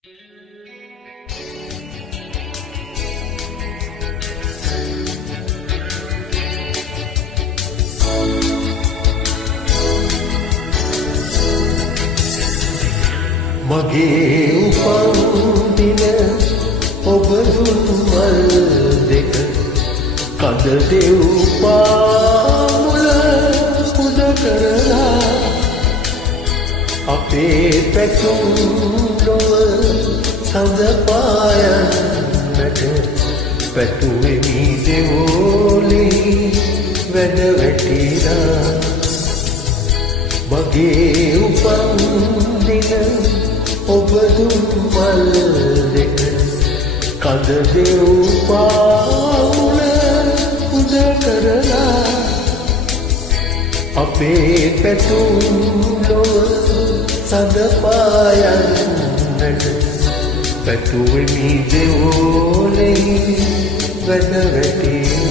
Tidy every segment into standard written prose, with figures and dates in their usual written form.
මගේ උපන්දින ඔබ දුන් මල් දෙක කඳ දෙව් පාමුල පුද කරලා අපේ පැතුම් නොව සඳ පායන්නට පැතුවෙමි දෙවෝලේ වැඩ වැටිලා මගේ උපන්දින ඔබ දුන් මල් දෙක කඳ දෙව් පාමුල පුද කරලා අපේ පැතුම් නොව සඳ පායන්නට පැතුවෙමි දෙවෝලේ වැඩ වැටිලා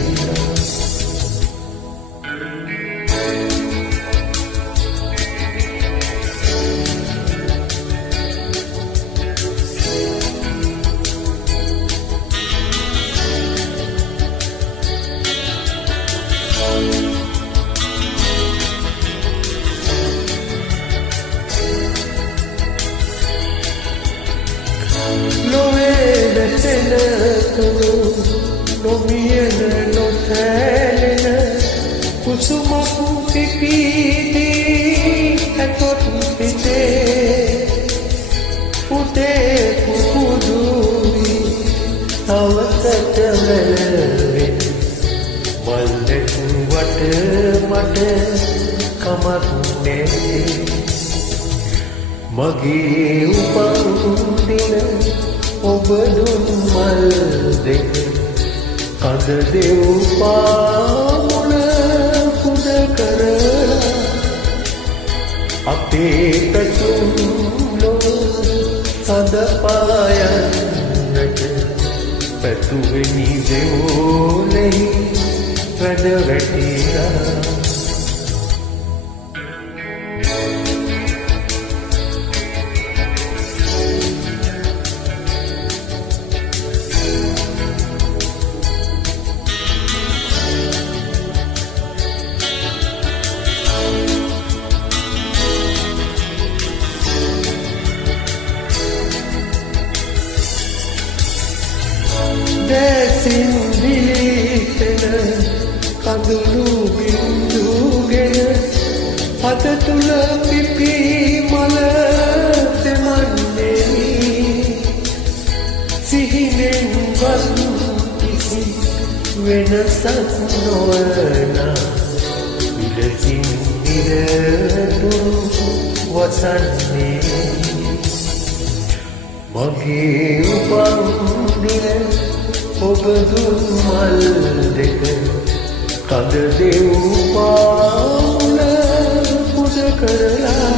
නොමියන නොතැලෙන කුසුමක් පිපිදී ඇතොත් පිටේ උදේ පුදුවි තවසට වැළවෙන මල්ලෙක් වට මට කමක් නැති මගේ උපන්දින ඔබ දුන් මල් දෙක කඳ දෙව් පාමුල පුද කරලා අපේ පැතුම් නොව සඳ පායන්නට පැතුවෙමි දෙවෝලෙහි වැඩ වැටිලා දැසින් දිලිසෙන කඳුළු බින්දුගෙන අත තුල පිපි මල තෙමන්නේ සිහිනෙන් වත් කිසි වෙනසක් නොවන විලසින් නිරතුරු වසන්නේ මගේ උපන්දින ඔබ දුන් මල් දෙක කඳ දෙව් පාමුල පුද කරලා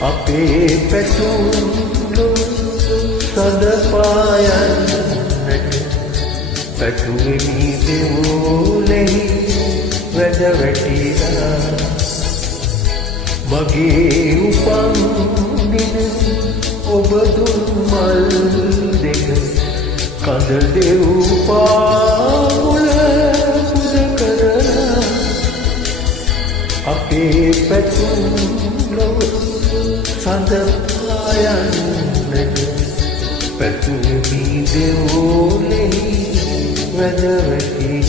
අපේ පැතුම් නොව සඳ පායන්නට පැතුවෙමි දෙවෝලෙහි වැඩ වැටිලා මගේ උපන්දින ඔබ දුන් මල් දෙක කඳ දෙව් පාමුල පුද කරලා අපේ පැතුම් නොව සඳ පායන්නට පැතුවෙමි දෙවෝලෙහි වැඩ වැටිලා